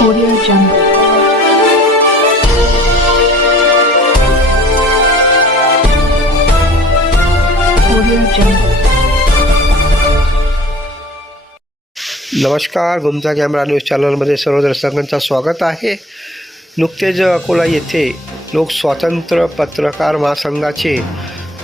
Audio Jungle. Audio Jungle. नमस्कार गुमचा camera news चॅनलमध्ये सर्व दर्शकांचं स्वागत आहे नुकतेच अकोला येथे लोक स्वातंत्र्य पत्रकार महासंघाचे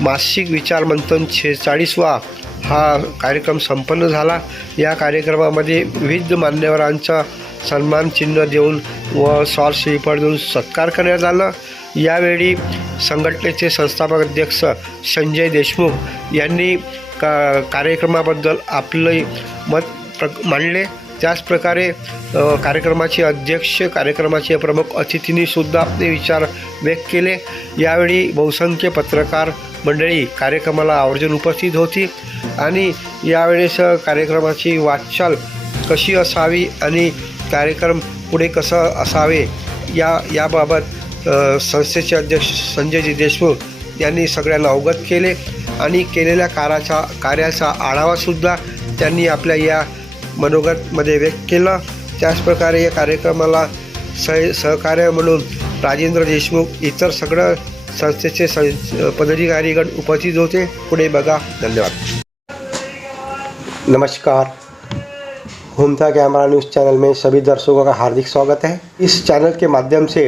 मासिक विचारमंथन शेहेचाळीसवा हा कार्यक्रम संपन्न झाला या कार्यक्रमामध्ये विविध मान्यवरांचा सन्मानचिन्ह देऊन व सॉल श्रीफळ देऊन सत्कार करण्यात आला. यावेळी संघटनेचे संस्थापक अध्यक्ष संजय देशमुख यांनी का कार्यक्रमाबद्दल आपले मत प्र मांडले. त्याचप्रकारे कार्यक्रमाचे अध्यक्ष कार्यक्रमाचे प्रमुख अतिथींनीसुद्धा आपले विचार व्यक्त केले. यावेळी बहुसंख्य पत्रकार मंडळी कार्यक्रमाला आवर्जून उपस्थित होती आणि यावेळेस कार्यक्रमाची वाटचाल कशी असावी आणि कार्यक्रम पुढे कसं असावे या याबाबत संस्थेचे अध्यक्ष संजयजी देशमुख यांनी सगळ्यांना अवगत केले आणि केलेल्या कार्याचा कार्याचा आढावासुद्धा त्यांनी आपल्या या मनोगतमध्ये व्यक्त केला. त्याचप्रकारे या कार्यक्रमाला सह सहकार्य म्हणून राजेंद्र देशमुख इतर सगळं संस्थेचे सं पदाधिकारीगण उपस्थित होते. पुढे बघा. धन्यवाद. नमस्कार. घूमता कैमरा न्यूज़ चैनल में सभी दर्शकों का हार्दिक स्वागत है। इस चैनल के माध्यम से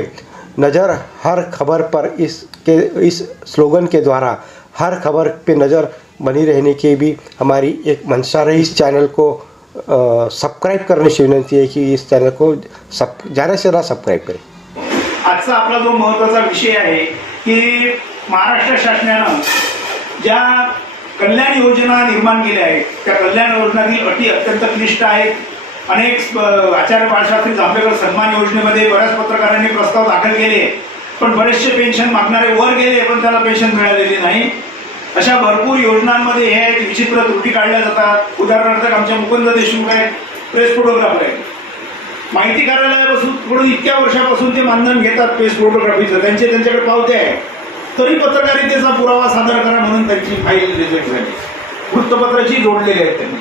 नज़र हर खबर पर इसके इस स्लोगन के द्वारा हर खबर पे नज़र बनी रहने की भी हमारी एक मंशा रही। इस चैनल को सब्सक्राइब करने से विनंती है कि इस चैनल को सब ज़्यादा से ज़्यादा सब्सक्राइब करें। आजचा आपला जो महत्त्वाचा विषय आहे की महाराष्ट्र शासनानं ज्या कल्याण योजना निर्माण केल्या आहेत. त्या कल्याण योजनातील अटी अत्यंत क्लिष्ट आहेत. अनेक आचार्य बाळशास्त्री जांभेकर सन्मान योजनेमध्ये बऱ्याच पत्रकारांनी प्रस्ताव दाखल केले. पण बरेचसे पेन्शन मागणारे वर गेले पण त्याला पेन्शन मिळालेली नाही. अशा भरपूर योजनांमध्ये हे विचित्र त्रुटी काढल्या जातात. उदाहरणार्थ आमच्या मुकुंद देशमुख आहेत. प्रेस फोटोग्राफर आहेत. माहिती कार्यालयापासून इतक्या वर्षापासून ते मानधन घेतात पेस फोटोग्राफीचं. त्यांचे त्यांच्याकडे पावते आहे तरी पत्रकारितेचा पुरावा सादर करा म्हणून त्यांची फाईल रिजेक्ट झाली. वृत्तपत्राची जोडलेली आहेत त्यांनी.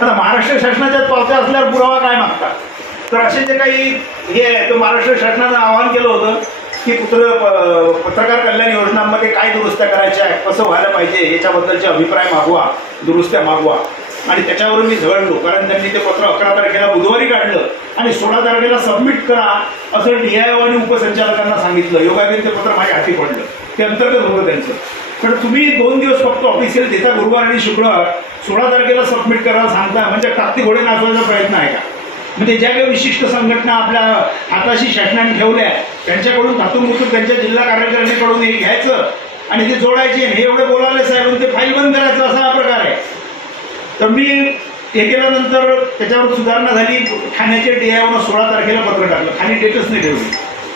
आता महाराष्ट्र शासनाच्या पावत्या असल्यावर पुरावा काय मागतात? तर असे जे काही हे आहे ते महाराष्ट्र शासनानं आवाहन केलं होतं की पुत्र प- पत्रकार कल्याण योजनांमध्ये काय दुरुस्त्या करायच्या आहेत कसं व्हायला पाहिजे याच्याबद्दलचे अभिप्राय मागवा दुरुस्त्या मागवा. आणि त्याच्यावरून मी झळलो कारण त्यांनी ते पत्र अकरा तारखेला बुधवारी काढलं आणि सोळा तारखेला सबमिट करा असं डी आय आणि उपसंचालकांना सांगितलं. योगायोगाने ते पत्र माझ्या हाती पडलं. ते अंतर्गत होतं त्यांचं. पण तुम्ही दोन दिवस फक्त ऑफिशियल देता गुरुवार आणि शुक्रवार सोळा तारखेला सबमिट करायला सांगता म्हणजे टाकती घोडे नाचवायचा प्रयत्न आहे का? म्हणजे ज्या काही विशिष्ट संघटना आपल्या हाताशी शासनाने ठेवल्या त्यांच्याकडून धातूमुतून त्यांच्या जिल्हा कार्यकारिणीकडून हे घ्यायचं आणि ते जोडायचे हे एवढे बोलावले साहेब ते फाईल बंद करायचं असा हा प्रकार आहे. तर मी हे केल्यानंतर त्याच्यावर सुधारणा झाली. ठाण्याच्या डीआयओनं सोळा तारखेला पत्र टाकलं. खाली डेटच नाही ठेवली.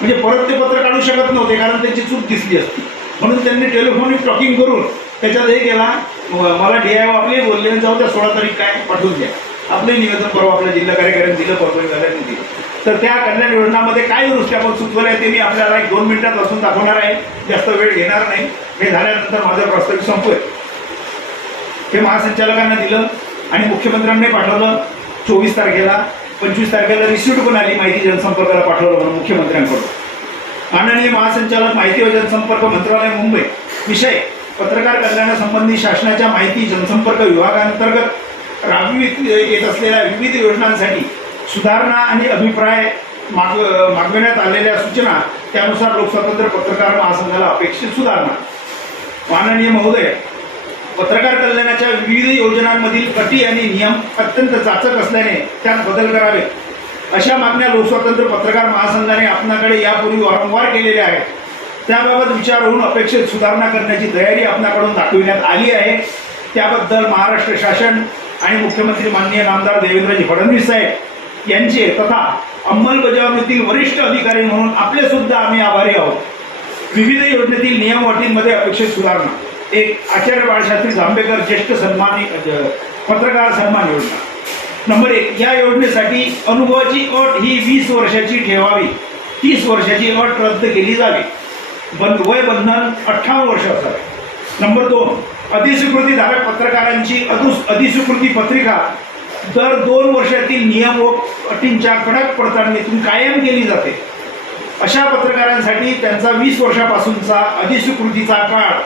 म्हणजे परत ते पत्र काढू शकत नव्हते कारण त्यांची चूक दिसली असती. म्हणून त्यांनी टेलिफोनिक टॉकिंग करून त्याच्यात हे केला मला डी आय आपले बोलले जाऊ त्या सोळा तारीख काय पाठवून द्या. आपले निवेदन परवा आपल्या जिल्हा कार्यकाऱ्यांनी दिलं परभणी दिलं. तर त्या कल्याण योजनामध्ये काय दृष्ट्या आपण सुचवल्या ते मी आपल्याला एक दोन मिनिटात असून दाखवणार आहे. जास्त वेळ घेणार नाही. हे झाल्यानंतर माझं प्रस्तावित संपवेल हे महासंचालकांना दिलं आणि मुख्यमंत्र्यांनी पाठवलं चोवीस तारखेला. पंचवीस तारखेला रिसिप्ट पण आली माहिती जनसंपर्काला पाठवलं म्हणून मुख्यमंत्र्यांकडून. माननीय महासंचालक माहिती व जनसंपर्क मंत्रालय मुंबई. विषय पत्रकार कल्याणासंबंधी शासनाच्या माहिती जनसंपर्क विभागांतर्गत राबवित येत असलेल्या विविध योजनांसाठी सुधारणा आणि अभिप्राय माग मागविण्यात आलेल्या सूचना त्यानुसार लोकस्वातंत्र्य पत्रकार महासंघाला अपेक्षित सुधारणा. माननीय महोदय पत्रकार कल्याणाच्या विविध योजनांमधील अटी आणि नियम अत्यंत चाचक असल्याने त्यात बदल करावे. अशा मागण्या लोकस्वातंत्र्य पत्रकार महासंघाने आपणाकडे यापूर्वी वारंवार केलेल्या आहेत. त्याबाबत विचार होऊन अपेक्षित सुधारणा करण्याची तयारी आपणाकडून दाखविण्यात आली आहे. त्याबद्दल महाराष्ट्र शासन आणि मुख्यमंत्री माननीय नामदार देवेंद्रजी फडणवीस साहेब यांचे तथा अंमलबजावणीतील वरिष्ठ अधिकारी म्हणून आपले सुद्धा आम्ही आभारी आहोत. विविध योजनेतील नियम अटींमध्ये अपेक्षित सुधारणा. एक आचार्य बाळशास्त्री जांभेकर ज्येष्ठ सन्मानी पत्रकार सन्मान योजना. नंबर एक या योजनेसाठी अनुभवाची अट ही वीस वर्षाची ठेवावी. तीस वर्षाची अट रद्द केली जावी. बंद वय बंधन अठ्ठावन्न वर्ष असावे. नंबर दोन अधिस्वीकृतीधारक पत्रकारांची अधु अधिस्वीकृती पत्रिका दर दोन वर्षातील नियम व अटींच्या कडक पडताळणीतून कायम केली जाते. अशा पत्रकारांसाठी त्यांचा वीस वर्षापासूनचा अधिस्वीकृतीचा काळ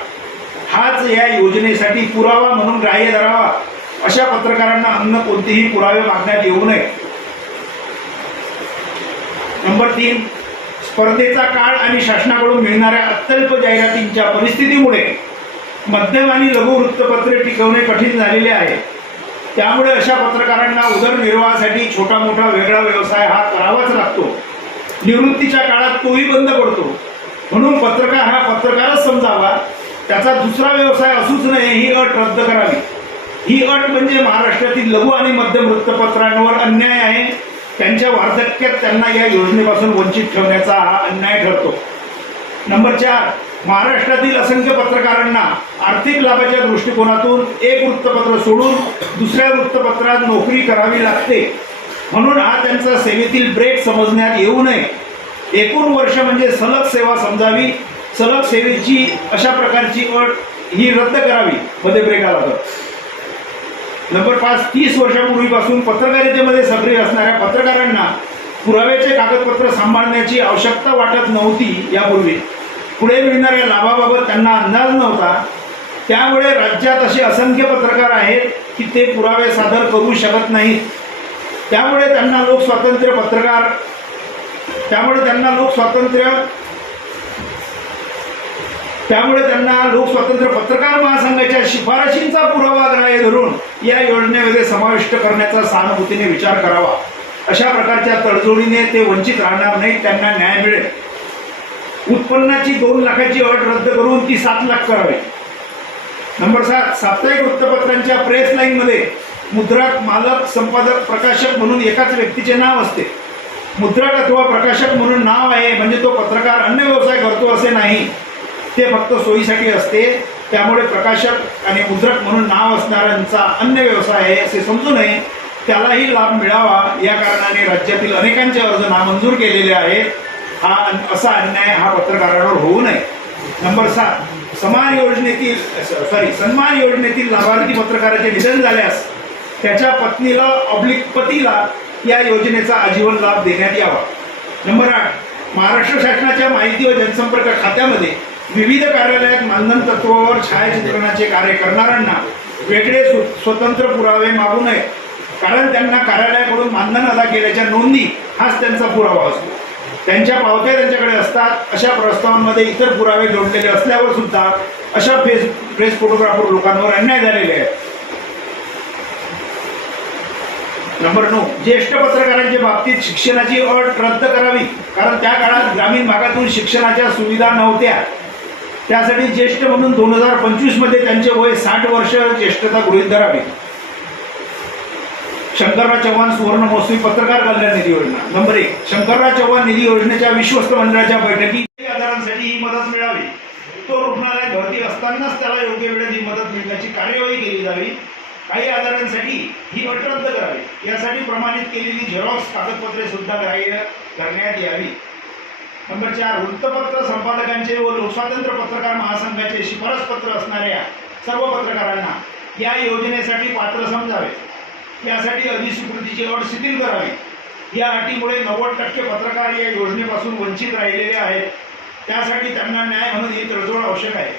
हाच या योजनेसाठी पुरावा म्हणून ग्राह्य धरावा. अशा पत्रकारांना अन्य कोणतेही पुरावे मागण्यात येऊ नये. नंबर तीन स्पर्धेचा काळ आणि शासनाकडून मिळणाऱ्या अत्यल्प जाहिरातींच्या परिस्थितीमुळे मध्यम आणि लघु वृत्तपत्रे टिकवणे कठीण झालेले आहे. त्यामुळे अशा पत्रकारांना उदरनिर्वाहासाठी छोटा मोठा वेगळा व्यवसाय हा करावाच लागतो. निवृत्तीच्या काळात तोही बंद पडतो. म्हणून पत्रकार हा पत्रकारच समजावा. त्याचा दुसरा व्यवसाय असूच नये ही अट रद्द करावी. ही अट म्हणजे महाराष्ट्रातील लघु आणि मध्यम वृत्तपत्रांवर अन्याय आहे. त्यांच्या वार्धक्यात त्यांना या योजनेपासून वंचित ठेवण्याचा हा अन्याय ठरतो. नंबर चार महाराष्ट्रातील असंख्य पत्रकारांना आर्थिक लाभाच्या दृष्टिकोनातून एक वृत्तपत्र सोडून दुसऱ्या वृत्तपत्रात नोकरी करावी लागते. म्हणून हा त्यांचा सेवेतील ब्रेक समजण्यात येऊ नये. एकूण वर्ष म्हणजे सलग सेवा समजावी. सलग सेवेची अशा प्रकारची अट ही रद्द करावी. मध्ये ब्रेक आला तर नंबर पाच तीस वर्षापूर्वीपासून पत्रकारितेमध्ये सक्रिय असणाऱ्या पत्रकारांना पुराव्याचे कागदपत्र सांभाळण्याची आवश्यकता वाटत नव्हती यापूर्वी. पुढे मिळणाऱ्या लाभाबाबत त्यांना अंदाज नव्हता. त्यामुळे राज्यात असे असंख्य पत्रकार आहेत की ते पुरावे सादर करू शकत नाहीत. त्यामुळे त्यांना लोकस्वातंत्र्य पत्रकार त्यामुळे त्यांना लोकस्वातंत्र्य त्यामुळे त्यांना लोकस्वातंत्र्य पत्रकार महासंघाच्या शिफारशींचा पुरावा ग्राह्य धरून या योजनेमध्ये समाविष्ट करण्याचा सहानुभूतीने विचार करावा. अशा प्रकारच्या तडजोडीने ते वंचित राहणार नाहीत त्यांना न्याय मिळेल. उत्पन्नाची दोन लाखाची अट रद्द करून ती सात लाख करावी. नंबर सात साप्ताहिक वृत्तपत्रांच्या प्रेस लाईनमध्ये मुद्रक मालक संपादक प्रकाशक म्हणून एकाच व्यक्तीचे नाव असते. मुद्रक अथवा प्रकाशक म्हणून नाव आहे म्हणजे तो पत्रकार अन्य व्यवसाय करतो असे नाही. ते फक्त सोयीसाठी असते. त्यामुळे प्रकाशक आणि मुद्रक म्हणून नाव असणाऱ्यांचा अन्य व्यवसाय आहे असे समजू नये. त्यालाही लाभ मिळावा. या कारणाने राज्यातील अनेकांचे अर्ज नामंजूर केलेले आहेत. हा अन- असा अन्याय हा पत्रकारांवर होऊ नये. नंबर सात समान योजनेतील सॉरी सन्मान योजनेतील लाभार्थी पत्रकाराचे निधन झाल्यास त्याच्या पत्नीला ऑब्लिक पतीला या योजनेचा आजीवन लाभ देण्यात यावा. नंबर आठ महाराष्ट्र शासनाच्या माहिती व जनसंपर्क खात्यामध्ये विविध कार्यालयात मानधन तत्वावर छायाचित्रणाचे कार्य करणाऱ्यांना वेगळे स्वतंत्र पुरावे मागू नये. कारण त्यांना कार्यालयाकडून मानधन अदा केल्याच्या नोंदी हाच त्यांचा पुरावा असतो. त्यांच्या पावत्या त्यांच्याकडे असतात अशा प्रस्तावांमध्ये इतर पुरावे जोडलेले असल्यावर सुद्धा अशा फेस प्रेस फोटोग्राफर लोकांवर अन्याय झालेले आहेत. नंबर नऊ ज्येष्ठ पत्रकारांच्या बाबतीत शिक्षणाची अट रद्द करावी. कारण त्या काळात ग्रामीण भागातून शिक्षणाच्या सुविधा नव्हत्या. त्यासाठी ज्येष्ठ म्हणून दोन हजार पंचवीसमध्ये त्यांचे वय साठ वर्ष ज्येष्ठता गृहित धरावी शंकरराव चव्हाण सुवर्ण महोत्सवी पत्रकार कल्याण निधी योजना. नंबर एक शंकरराव चव्हाण निधी योजनेच्या विश्वस्त मंडळाच्या बैठकीत आजारांसाठी ही मदत मिळावी. तो रुग्णालयात भरती असतानाच त्याला योग्य वेळेत ही मदत मिळण्याची कार्यवाही केली जावी. काही आजारांसाठी ही अट रद्द करावी. यासाठी प्रमाणित केलेली झेरॉक्स कागदपत्रे सुद्धा ग्राह्य करण्यात यावी. नंबर चार वृत्तपत्र संपादकांचे व लोकस्वातंत्र्य पत्रकार महासंघाचे शिफारस पत्र असणाऱ्या सर्व पत्रकारांना या योजनेसाठी पात्र समजावे. यासाठी अधिस्वीकृतीची अट शिथिल करावी. या अटीमुळे नव्वद टक्के पत्रकार या योजनेपासून वंचित राहिलेले आहेत. त्यासाठी त्यांना न्याय म्हणून ही तडजोड आवश्यक आहे.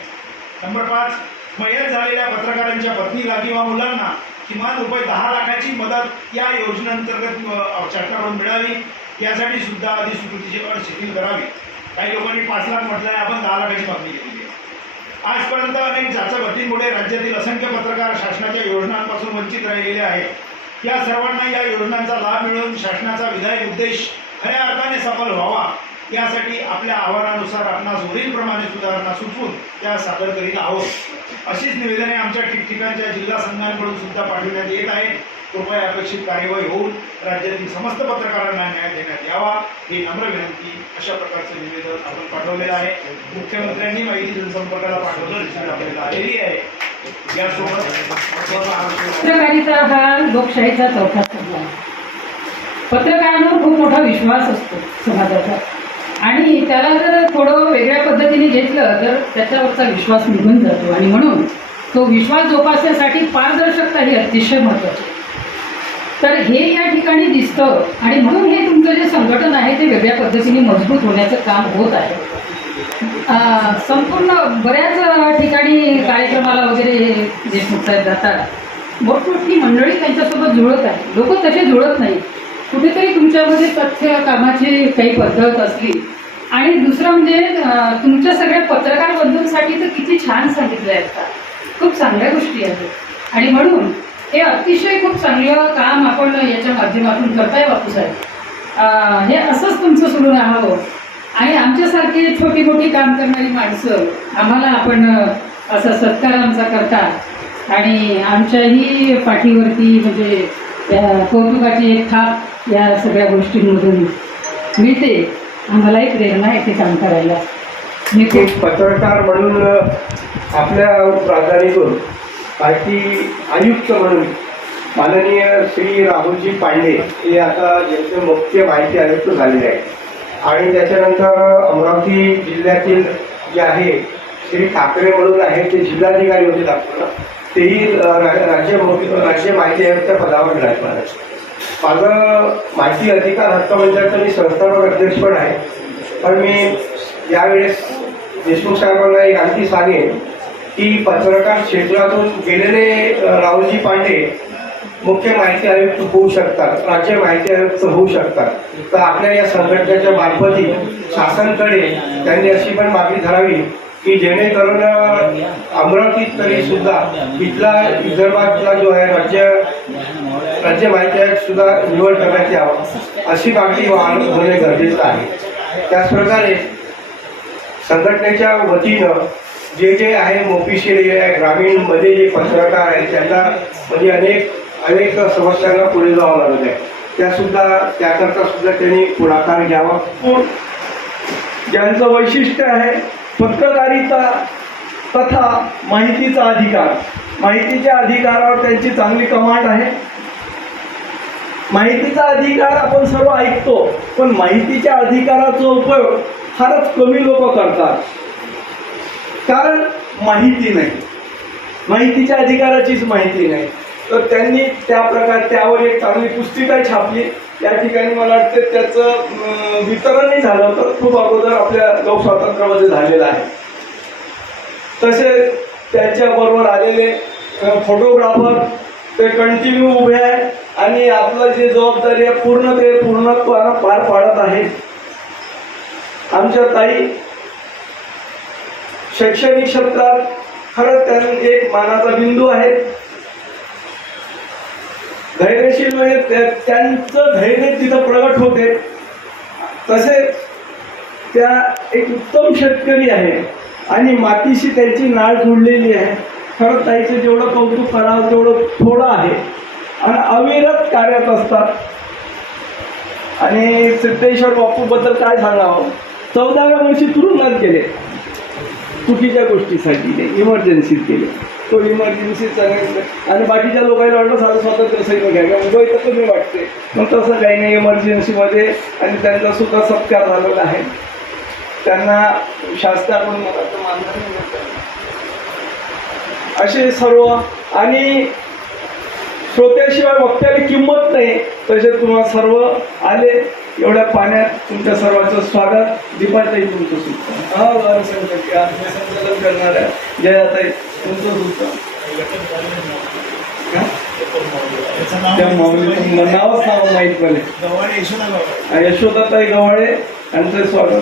नंबर पाच मयत झालेल्या पत्रकारांच्या पत्नीला किंवा मुलांना किमान रुपये दहा लाखाची मदत या योजनेअंतर्गत अ, शासनाकडून मिळावी. यासाठी सुद्धा अधिस्वीकृतीची अट शिथिल करावी. काही लोकांनी पाच लाख म्हटलं आहे आपण दहा लाखाची मागणी केली आहे. आजपर्यंत अनेक जाचक राज्यातील असंख्य पत्रकार शासनाच्या योजनांपासून वंचित राहिलेले आहेत. या सर्वांना या योजनांचा लाभ मिळून शासनाचा विधायक उद्देश खऱ्या अर्थाने सफल व्हावा यासाठी आपल्या आव्हानानुसार आपणास वरीलप्रमाणे सुधारणा सुचवून त्या सादर करीत आहोत. अशीच निवेदने आमच्या ठिकठिकाणच्या जिल्हा संघांकडून सुद्धा पाठवण्यात येत आहेत. कृपया अपेक्षित कार्यवाही होऊन राज्यातील समस्त पत्रकारांना न्याय देण्यात यावा. ही नम्र विनंती अशा प्रकारचं निवेदन आपण पाठवलेलं आहे. मुख्यमंत्र्यांनी माहिती जनसंपर्काला पाठवलं आपल्याला आलेली आहे. पत्रकारिता हा लोकशाहीचा चौथा स्तंभ पत्रकारांवर खूप मोठा विश्वास असतो समाजाचा. आणि त्याला जर थोडं वेगळ्या पद्धतीने घेतलं तर त्याच्यावरचा विश्वास निघून जातो. आणि म्हणून तो विश्वास जोपासण्यासाठी पारदर्शकता ही अतिशय महत्त्वाची तर हे या ठिकाणी दिसतं. आणि म्हणून हे तुमचं जे संघटन आहे ते वेगळ्या पद्धतीने मजबूत होण्याचं काम होत आहे. संपूर्ण बऱ्याच ठिकाणी कार्यक्रमाला वगैरे देशमुख साहेब जातात. मोठमोठी मंडळी त्यांच्यासोबत जुळत आहे. लोक तसे जुळत नाही. कुठेतरी तुमच्यामध्ये तथ्य कामाची काही पद्धत असली. आणि दुसरं म्हणजे तुमच्या सगळ्या पत्रकार बंधूंसाठी तर किती छान सांगितलं आहे आता. खूप चांगल्या गोष्टी आहेत. आणि म्हणून हे अतिशय खूप चांगलं काम आपण याच्या माध्यमातून करताय बापूसाहेब. हे असंच तुमचं सुरू राहावं आणि आमच्यासारखी छोटी मोठी काम करणारी माणसं आम्हाला आपण असा सत्कार आमचा करता आणि आमच्याही पाठीवरती म्हणजे त्या कौतुकाची एक थाप या सगळ्या गोष्टींमधून मिळते. आम्हालाही प्रेरणा येते काम करायला. मी खूप पत्रकार म्हणून आपल्या आपल्या करून माहिती आयुक्त म्हणून माननीय श्री राहुलजी पांडे हे आता ज्यांचे मुख्य माहिती आयुक्त झालेले आहेत. आणि त्याच्यानंतर अमरावती जिल्ह्यातील जे आहे श्री ठाकरे म्हणून आहेत ते जिल्हाधिकारी होते नागपूरला तेही राज्य राज्य माहिती आयुक्त पदावर विराजमान आहे माझं माहिती अधिकार हक्क मंचाचं मी संस्थापक अध्यक्ष पण आहे. पण मी यावेळेस देशमुख साहेबांना एक आणखी सांगेन की पत्रकार क्षेत्रातून गेलेले राहुलजी पांडे मुख्य माहिती आयुक्त होऊ शकतात राज्य माहिती आयुक्त होऊ शकतात. तर आपल्या या संघटनेच्या मार्फती शासनकडे त्यांनी अशी पण मागणी धरावी की जेणेकरून अमरावतीत तरी सुद्धा इथला विदर्भातला जो आहे राज्य राज्य माहिती आयुक्त सुद्धा निवड करण्यात यावं अशी मागणी होणे गरजेचं आहे. त्याचप्रकारे संघटनेच्या वतीनं जे जे आहे मोपीशी ग्रामीणमध्ये जे पत्रकार आहेत त्यांना म्हणजे अनेक अनेक समस्यांना पुढे जावं लागत आहे. त्यासुद्धा त्याकरता सुद्धा त्यांनी पुढाकार घ्यावा. पण ज्यांचं वैशिष्ट्य आहे पत्रकारिता तथा माहितीचा अधिकार. माहितीच्या अधिकारावर त्यांची चांगली कमांड आहे. माहितीचा अधिकार आपण सर्व ऐकतो पण माहितीच्या अधिकाराचा उपयोग फारच कमी लोक करतात. कारण माहिती नाही. माहितीच्या अधिकाराचीच माहिती नाही. तर त्यांनी त्या प्रकार त्यावर एक चांगली पुस्तिका छापली या ठिकाणी मला वाटतं त्याचं वितरणही झालं होतं. खूप अगोदर आपल्या लोकस्वातंत्र्यामध्ये झालेलं आहे. तसेच त्यांच्याबरोबर आलेले फोटोग्राफर ते कंटिन्यू उभे आहे आणि आपलं जे जबाबदारी आहे पूर्ण ते पूर्ण पार पाडत आहे आमच्या ताई शैक्षणिक क्षेत्रात खरंच त्यांनी एक मानाचा बिंदू आहे. धैर्यशील म्हणजे त्या- त्यांचं धैर्य तिथं प्रगट होते. तसेच त्या एक उत्तम शेतकरी आहे आणि मातीशी त्यांची नाळ जुळलेली आहे. खरंच त्यांचं जेवढं कौतुक करावं तेवढं थोडं आहे. आणि अविरत कार्यात असतात. आणि सिद्धेश्वर बापूबद्दल काय सांगावं? चौदाव्या वर्षी तुरुंगात गेले. चुकीच्या गोष्टीसाठी ते इमर्जन्सीत गेले तो इमर्जन्सी सांगायचं आणि बाकीच्या लोकांना वाटलं साधं स्वातंत्र्य सैनिक आहे का मुंबई तर कमी वाटते. मग तसं काही नाही. इमर्जन्सीमध्ये आणि त्यांचा सुद्धा सत्कार झालेला आहे. त्यांना शास्त्राकडून मला वाटतं मानधन असे सर्व आणि श्रोत्याशिवाय वक्त्याला किंमत नाही. तसे तुम्हाला सर्व आले. एवढ्या पाण्यात तुमच्या सर्वांचं स्वागत. दीपाताई तुमचं सुद्धा हा संकलन करणाऱ्या जयाताई तुमचं सुद्धा हा? त्या माऊलीचं नावच नाव माहीत पडले. यशोदाताई गव्हाळे यांचं स्वागत.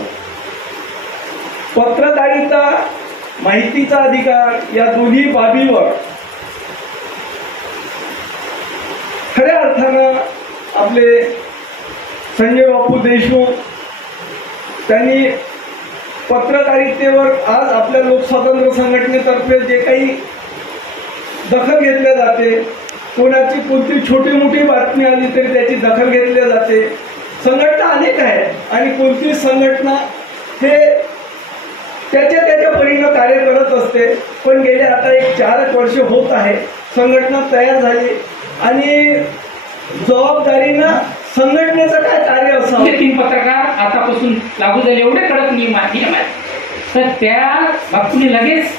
पत्रकारिता माहितीचा अधिकार या दोन्ही बाबीवर खऱ्या अर्थानं आपले संजय बापू देशमुख त्यांनी पत्रकारितेवर आज आपल्या लोकस्वातंत्र्य संघटनेतर्फे जे काही दखल घेतल्या जाते कोणाची कोणती छोटी मोठी बातमी आली तरी त्याची दखल घेतल्या जाते. संघटना अनेक आहेत आणि कोणती संघटना हे त्याच्या त्याच्या परीनं कार्य करत असते. पण गेले आता एक चार एक वर्ष होत आहे संघटना तयार झाली आणि जबाबदारीनं संघटनेचं काय कार्य असं म्हणजे तीन पत्रकार आतापासून लागू झाले एवढे कडक नियम नियम आहेत. तर त्या बाबतीने लगेच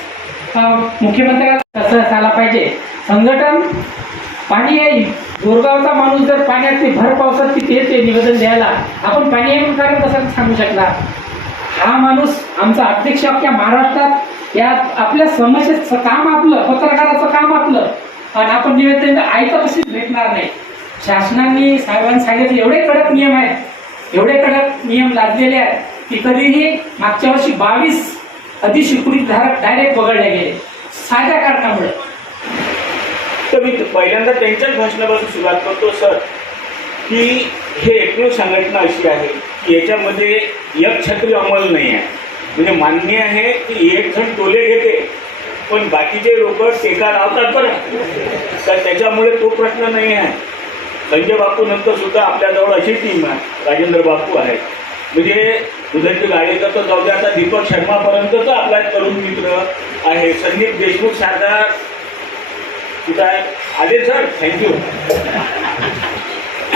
मुख्यमंत्र्याला कसं असायला पाहिजे. संघटन पाणी येईल गोरगावचा माणूस जर पाण्यात भर पावसात तिथे येते निवेदन द्यायला आपण पाणी आहे कारण कसं सांगू शकणार? हा माणूस आमचा अध्यक्ष आपल्या महाराष्ट्रात या आपल्या समस्येचं काम आपलं पत्रकाराचं काम आपलं. आणि आपण निवेदन ऐकत कशीच भेटणार नाही. शासनाने साहेबांनी सांगितले एवढे कडक नियम आहेत एवढे कडक नियम लादलेले आहेत की कधीही मागच्या वर्षी बावीस अधिस्वीकृत धारक डायरेक्ट वगळले गेले साध्या कारणामुळे. तर मी पहिल्यांदा त्यांच्याच भाषणापासून सुरुवात करतो सर की हे एकमेव संघटना अशी आहे की याच्यामध्ये एक छत्री अंमल नाही आहे. म्हणजे मान्य आहे की एक जण टोले घेते पण बाकीचे लोक टेका लावतात बरं. तर त्याच्यामुळे तो प्रश्न नाही आहे. संजय बापू नंतर सुद्धा आपल्याजवळ अशी टीम आहे. राजेंद्र बापू आहे म्हणजे दुधाची गाडी तर जाऊ दे आता दीपक शर्मापर्यंतच आपला तरुण मित्र आहे. संदीप देशमुख सारखा कुठं आहे. आले सर थँक्यू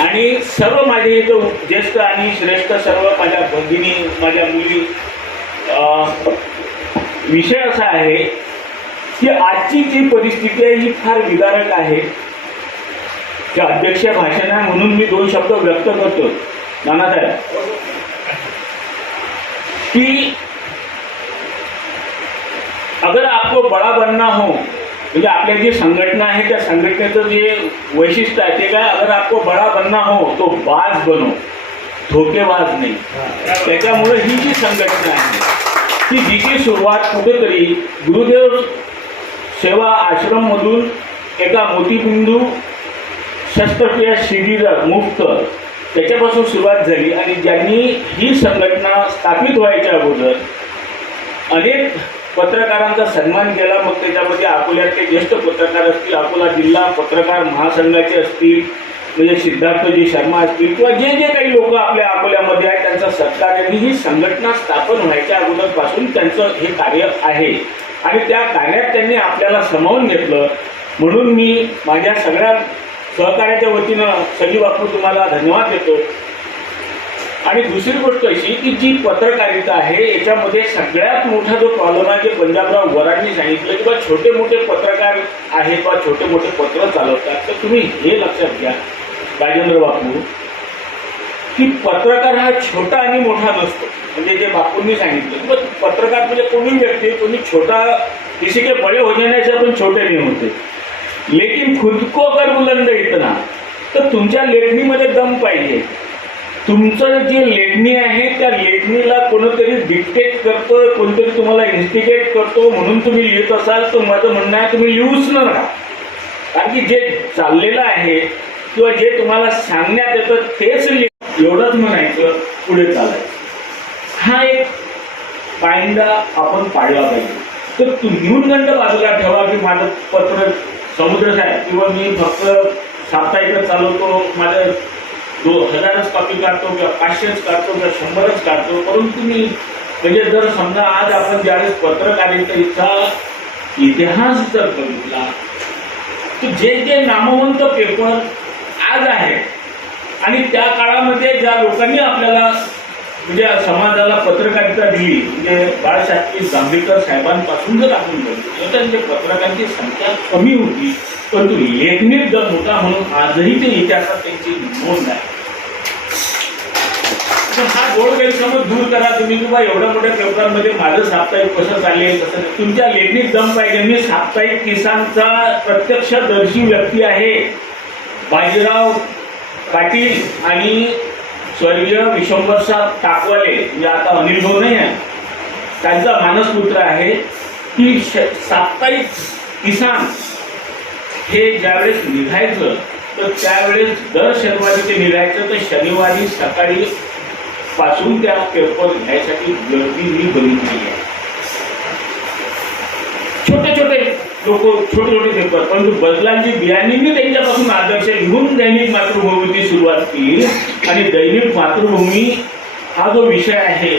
आणि सर्व माझे इथं ज्येष्ठ आणि श्रेष्ठ सर्व माझ्या भगिनी माझ्या मुली विषय असा आहे की आजची जी परिस्थिती आहे ही फार विदारक आहे. की अध्यक्ष भाषण आहे म्हणून मी दोन शब्द व्यक्त करतो नानासाहेब. की अगर आपको बड़ा बनना हो म्हणजे आपल्या जी संघटना आहे त्या संघटनेचं जे वैशिष्ट्य आहे ते काय? अगर आपको बड़ा बनना हो तो बाज बनो. धोकेबाज नाही. त्याच्यामुळे ही जी संघटना आहे की जिची सुरुवात कुठेतरी गुरुदेव सेवा आश्रममधून एका मोतीबिंदू शस्त्रक्रिया शिबिर मुक्त. त्याच्यापासून सुरुवात झाली आणि ज्यांनी ही संघटना स्थापित व्हायच्या अगोदर अनेक पत्रकारांचा सन्मान केला. मग त्याच्यामध्ये अकोल्यातले ज्येष्ठ पत्रकार असतील अकोला जिल्हा पत्रकार महासंघाचे असतील म्हणजे सिद्धार्थजी शर्मा असतील किंवा जे जे काही लोक आपल्या अकोल्यामध्ये आहेत त्यांचा सत्कार यांनी ही संघटना स्थापन व्हायच्या अगोदरपासून त्यांचं हे कार्य आहे. आणि त्या कार्यात त्यांनी आपल्याला समावून घेतलं. म्हणून मी माझ्या सगळ्या सहकार्याच्या वतीनं सजी वापरून तुम्हाला धन्यवाद देतो आणि दुसरी गोष्ट अशी की जी पत्रकारिता आहे याच्यामध्ये सगळ्यात मोठा जो प्रॉब्लेम आहे जे पंजाबराव वरांनी सांगितलं किंवा छोटे मोठे पत्रकार आहेत किंवा छोटे मोठे पत्र चालवतात. तर तुम्ही हे लक्षात घ्या राजेंद्र बापू. की पत्रकार हा छोटा आणि मोठा नसतो. म्हणजे जे बापूंनी सांगितलं किंवा पत्रकार म्हणजे कोणी व्यक्ती कोणी छोटा किसी के बड़े हो जाने से आपण छोटे नाही होते. लेकिन खुद को अगर बुलंद इतना तर तुमच्या लेखणीमध्ये दम पाहिजे. तुमचं जे लेखणी आहे त्या लेखणीला कोणतरी डिक्टेट करतो कोणतरी तुम्हाला इन्स्टिगेट करतो म्हणून तुम्ही लिहित असाल तर माझं म्हणणं आहे तुम्ही लिहूच न नका कारण की जे चाललेलं आहे किंवा जे तुम्हाला सांगण्यात येतं तेच लिह. एवढंच म्हणायचं पुढे चालायचं. हा एक पायंडा आपण पाळला पाहिजे. तर तू न्यूनगंड बाजूला ठेवा की माझं पत्र समुद्र साहेब किंवा मी फक्त साप्ताहिकच चालवतो माझं दो हजारच कॉपी काढतो किंवा पाचशेच काढतो किंवा शंभरच काढतो. परंतु मी म्हणजे जर समजा आज आपण ज्यावेळेस पत्रकारितेचा इतिहास जर बघितला तर जे जे नामवंत पेपर आज आहे आणि त्या काळामध्ये ज्या लोकांनी आपल्याला म्हणजे समाजाला पत्रकारिता दिली. म्हणजे बाळशास्त्री जांभेकर साहेबांपासून जर आपण बघितलं तर म्हणजे पत्रकारांची संख्या कमी होती. परंतु लेखनीत दर होता म्हणून आजही ते इतिहासात त्यांची नोंद आहे हा गोड गैरसमज दूर करा. तुम्ही किंवा एवढ्या मोठ्या पेपरांमध्ये माझं साप्ताहिक कसं चालले कसं तुमच्या लेखनीत दम पाहिजे. मी साप्ताहिक किसानचा प्रत्यक्षदर्शी व्यक्ती आहे. बाजीराव पाटील आणि स्वर्गीय विश्वंभरसाहेब टाकवाले म्हणजे आता अनिल भाऊ नाही आहे. त्यांचा मानसपुत्र आहे की श- साप्ताहिक किसान. हे ज्यावेळेस निघायचं तर त्यावेळेस दर शनिवारी ते निघायचं तर शनिवारी सकाळी पासून त्या पेपर घ्यायसाठी गर्दी मी नाही आहे छोटे छोटे लोक छोटे छोटे पेपर परंतु बदलांची बियाणींनी त्यांच्यापासून आदर्श घेऊन दैनिक मातृभूमीची सुरुवात केली. आणि दैनिक मातृभूमी हा जो विषय आहे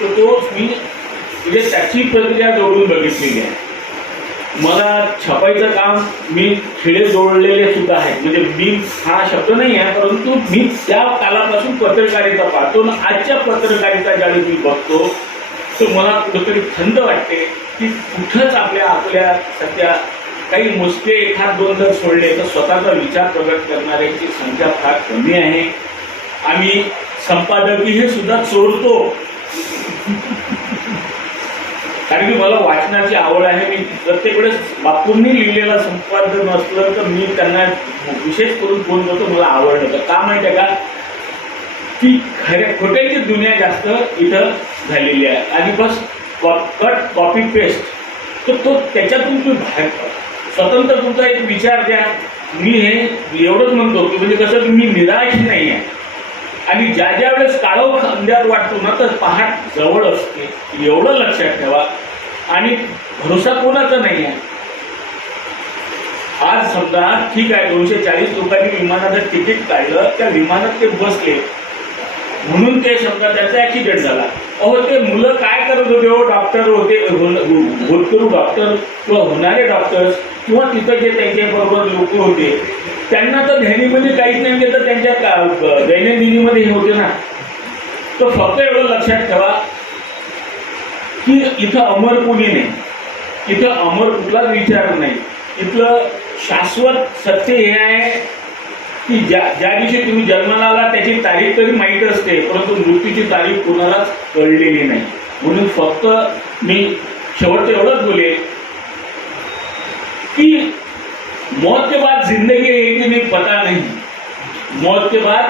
तो तोच मी म्हणजे त्याची प्रक्रिया जोडून बघितलेली आहे. मला छपाईचं काम मी खिळे जोडलेले सुद्धा आहेत. म्हणजे मी हा शब्द नाही आहे परंतु मी त्या कालापासून पत्रकारिता पाहतो. आणि आजच्या पत्रकारिता ज्यावेळी मी बघतो तर मला कुठंतरी थंड वाटते. की कुठंच आपल्या आपल्या सध्या काही मोजके एखाद दोन जर सोडले तर स्वतःचा विचार प्रकट करणाऱ्यांची संख्या फार कमी आहे. आम्ही संपादकी हे सुद्धा चोरतो. कारण की मला वाचनाची आवड आहे. मी प्रत्येक वेळेस बापूंनी लिहिलेला संपादन असलं तर मी त्यांना विशेष करून फोन करतो. मला आवडलं तर. का माहिती आहे का? की खऱ्या खोट्याची दुनिया जास्त इथं झालेली आहे. आणि बस कट कॉपी पेस्ट तर तो त्याच्यातून तुम्ही बाहेर स्वतंत्र तुमचा एक विचार द्या. मी हे एवढंच म्हणतो की म्हणजे कसं की मी निराश नाही आहे आणि ज्या ज्या वेळेस काळो अंधार वाटतो ना तर पहाट जवळ असते. एवढं लक्षात ठेवा. आणि भरोसा कोणाचा नाही आहे आज समजा ठीक आहे दोनशे चाळीस लोकांनी विमानाचं तिकीट काढलं. त्या विमानात ते बसले. म्हणून ते समजा त्याचा ऍक्सिडेंट झाला. अहो ते मुलं काय करत होते? हो डॉक्टर होते होन- भूतपूर्व डॉक्टर किंवा होणारे डॉक्टर्स किंवा तिथं जे त्यांच्याबरोबर लोक होते त्यांना तर ध्यानीमध्ये काहीच नाही तर त्यांच्या का- दैनंदिनीमध्ये हे होते ना. तर फक्त एवढं लक्षात ठेवा की इथं अमर कोणी नाही. इथं अमर कुठलाच विचार नाही. इथलं शाश्वत सत्य हे आहे की ज्या ज्या दिवशी तुम्ही जन्माला आला त्याची तारीख तरी माहीत असते परंतु मृत्यूची तारीख कोणालाच कळलेली नाही. म्हणून फक्त मी शेवटचं एवढंच बोले की मौत के बाद जिंदगी है कि नहीं पता नहीं. मौत के बाद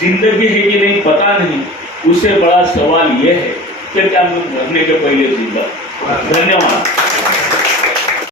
जिंदगी है कि नहीं पता नहीं. उससे बड़ा सवाल यह है कि क्या मरने के पहले जिंदा? धन्यवाद.